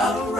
around.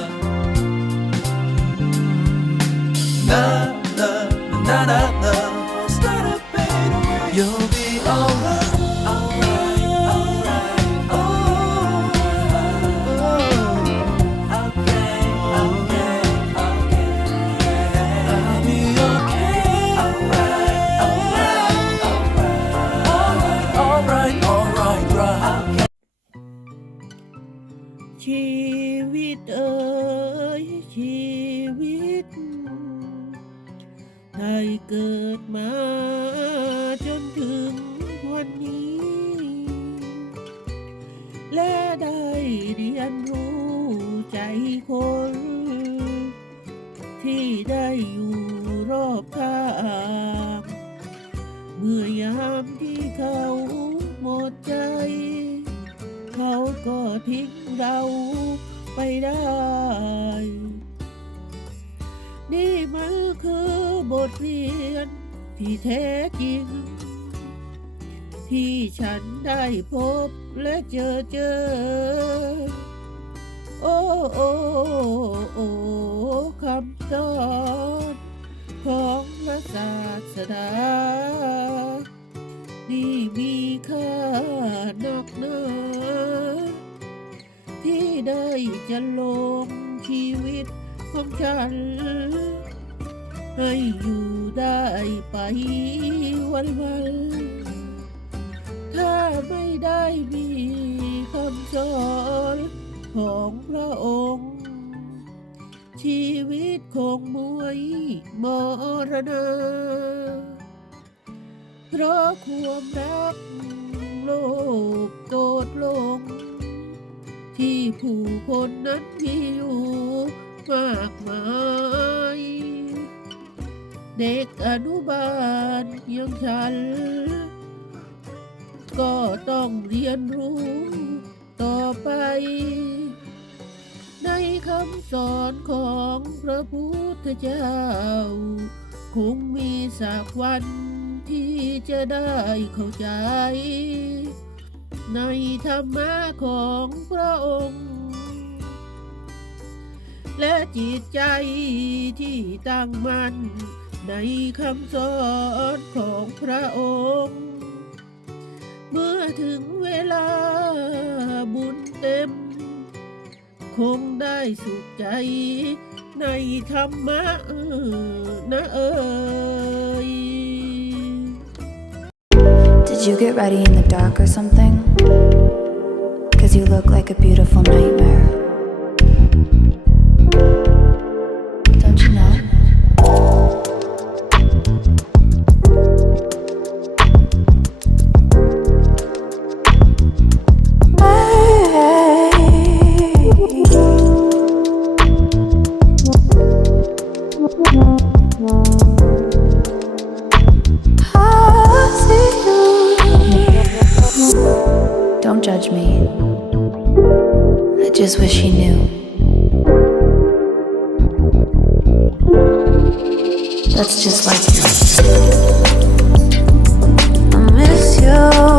ยชีวิต ได้เกิดมาจนถึงวันนี้ และได้เรียนรู้ใจคน ที่ได้อยู่รอบข้างเมื่อยามที่เขาหมดใจ เขาก็ทิ้งเรา ไปได้ นี่มันคือบทเรียน ที่แท้จริง ที่ฉันได้พบและเจอเจอ โอ้โอ้โอ้คำสอนของพระศาสดานี่มีค่านักหนา จะลงชีวิตของฉัน ให้อยู่ได้ไปวันวันถ้าไม่ได้มีคำสอนของพระองค์ ชีวิตคงมวยมรณาเพราะความรักโลภโกรธลง ที่ผู้คนนั้นมีอยู่มากมายเด็กอนุบาลอยังฉัน ก็ต้องเรียนรู้ต่อไป ในคำสอนของพระพุทธเจ้า คงมีสักวันที่จะได้เข้าใจ ในธรรมะของพระองค์ และจิตใจที่ตั้งมั่นในคำสอนของพระองค์ เมื่อถึงเวลาบุญเต็ม คงได้สุขใจในธรรมะนะเอ่ย Did you get ready in the dark or something? Cause you look like a beautiful nightmare. Judge me. I just wish he knew. That's just like you. I miss you.